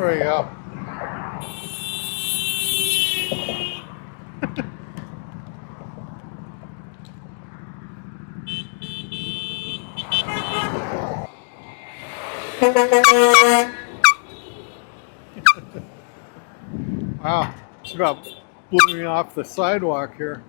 There we go. Wow, it's about blew me off the sidewalk here.